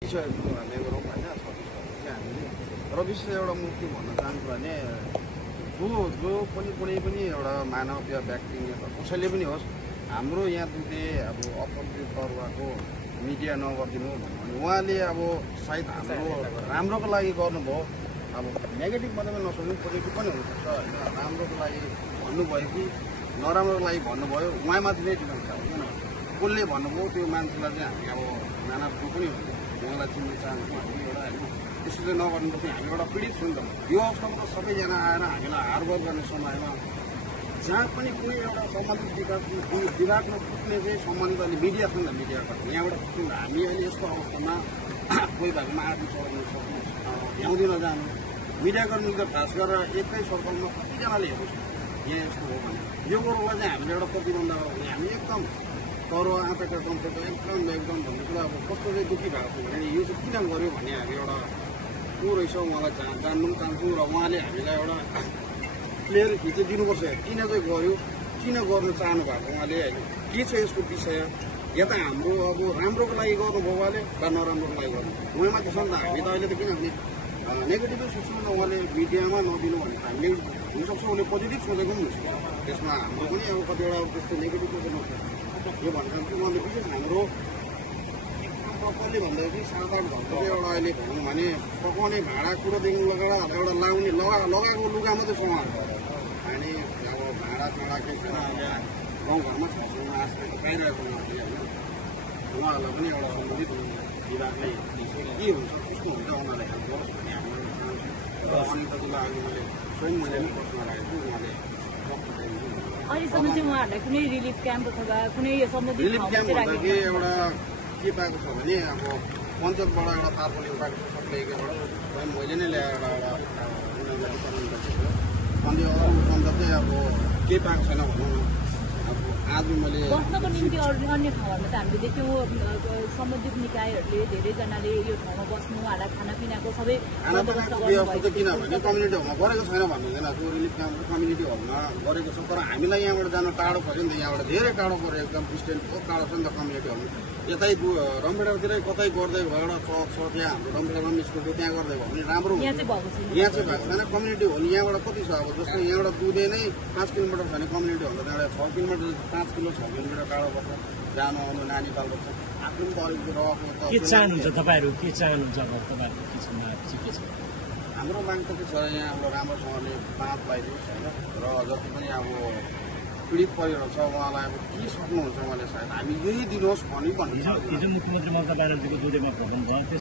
हामीले गरौँ होइन 26 गते हामीले र विशेष एउटा मुक्ति भन्न चाहन्छु भने जो पनि कुनै पनि एउटा मानवीय व्यक्ति कसैले पनि होस् हाम्रो यहाँ दुधे अब अपराधिक तर्फको मिडिया नगरिदिनु भन्नु उहाँले अब सायद हाम्रो राम्रोको लागि गर्नुभयो अब नेगेटिभ मात्रै नसोच्नु पोजिटिभ पनि हुनसक्छ होइन राम्रोको लागि भन्नुभयो कि नराम्रोको लागि भन्नुभयो उहाँमाथि नै डिपेन्ड छ होइन कसले भन्नुभयो त्यो मान्छेलाई चाहिँ हामी अब नाना पनि हुन्छ उहाँलाई चिन्न चाहन्छौँ हामी एउटा होइन त्यसो चाहिँ नगर्नुपर्छ हामी एउटा पीडित छौँ नि त यो अवस्थामा त सबैजना आएर हामीलाई हारबर गर्ने समयमा जहाँ पनि कुनै एउटा सम्बन्धित विभागमा पुग्ने चाहिँ सम्बन्धित अहिले मिडिया छ नि त मिडियाबाट यहाँबाट पुग्छौँ हामी अहिले यस्तो अवस्थामा कोही भागमा आदि चलाउनु सक्नु भ्याउँदिन जानु मिडियाकर्मी त खास गरेर एकै सर्कलमा कतिजनाले हेर्नु यहाँ यस्तो हो भने यो कुरोलाई चाहिँ हामीले एउटा प्रतिबन्ध गर्ने हामी एकदम तर आँटाका तन्त्रको एकदम भन्ने कुरा अब कस्तो चाहिँ दुःखी भएको छ भने यो चाहिँ किन गर्यो भने हामी एउटा को रहेछ उहाँलाई जान्नु पनि चाहन्छौँ र उहाँले हामीलाई एउटा क्लियर हिजो दिनुपर्छ किन चाहिँ गर्यो किन गर्न चाहनु भएको उहाँले होइन के छ यसको विषय या त हाम्रो अब राम्रोको लागि गर्नुभयो उहाँले वा नराम्रोको लागि गर्नु उहाँमा त्यसो नि त हामी त अहिले त किनभने नेगेटिभै सोच्नु न उहाँले मिडियामा नदिनु भने हामीले हुनसक्छ उसले पोजिटिभ सोचेको पनि हुन्छ त्यसमा हाम्रो पनि अब कतिवटा त्यस्तो नेगेटिभ सोचेको हुन्छ यो भनेर चाहिँ उहाँले विशेष हाम्रो प्रपरली भन्दाखेरि 7-8 घन्टा एउटा अहिले भनौँ भने पकाउने भाँडा कुरोदेखि लगेर एउटा लाउने लगाएको लुगा मात्रै समाउँछ अनि अब भाँडा के छैन अहिले गाउँघरमा छ आजकल पाइरहेको उहाँहरूले होइन उहाँहरूलाई पनि एउटा सम्बन्धित विभागले के हुन्छ कस्तो हुन्छ उनीहरूलाई हेल्प गरोस् भन्ने हामीले चाहन्छौँ र अनि कतिलाई अहिले मैले स्वयं मैले नै प्रश्न राखेको छु उहाँले अहिलेसम्म चाहिँ उहाँहरूलाई कुनै रिलिफ क्याम्प अथवा कुनै सम्बन्धित रिलिफ क्याम्प भन्दाखेरि एउटा के पाएको छ भने अब पञ्चायतबाट एउटा तारपली पाएको छ सबले एकैबाट स्वयं मैले नै ल्याएर एउटा उनीहरूलाई वितरण गरेको छु अनि अरू चाहिँ अब केही पाएको छैन भनौँ न अब आज मैले बस्नको निम्ति अन्य ठाउँहरूमा त हामीले देख्यौँ सम्बन्धित निकायहरूले धेरैजनाले यो ठाउँमा बस्नु उहाँहरूलाई खानापिनाको सबै खानापिनाको व्यवस्था चाहिँ किनभने कम्युनिटी हलमा गरेको छैन भन्नु हुँदैन त्यो रिलिफ क्याम्प कम्युनिटी हलमा गरेको छ तर हामीलाई यहाँबाट जान टाढो पऱ्यो नि त यहाँबाट धेरै टाढो पऱ्यो एकदम डिस्टेन्स बहुत टाढो छ नि त कम्युनिटी हलमा यतै रमभेडातिरै कतै गर्दै भयो एउटा चौक छ त्यहाँ हाम्रो रमभेडा स्कुलको त्यहाँ गर्दै भयो भने राम्रो हुन्छ यहाँ चाहिँ भएको छैन कम्युनिटी हल यहाँबाट कति छ अब जस्तो यहाँबाट दुधे नै 5 किलोमिटर छ भने कम्युनिटी हल त त्यहाँबाट 6 किलोमिटर 5 किलो 6 किलोमिटर टाढो पर्छ जानु आउनु नानी पाल्नु पर्छ आफ्नो पनि त अलिकति रहेको के चाहनुहुन्छ तपाईँहरू के चाहनुहुन्छ अब तपाईँहरूको के छ हाम्रो माग त के छ यहाँ हाम्रो राम्रोसँगले बाँध पाइदियोस् होइन र जति पनि अब पीडित परिवार छ उहाँलाई अब के सक्नुहुन्छ उहाँले सायद हामी यही दिनुहोस् भनी भन्नु हिजो मुख्यमन्त्री ममता ब्यानर्जीको दुधेमा भ्रमण भयो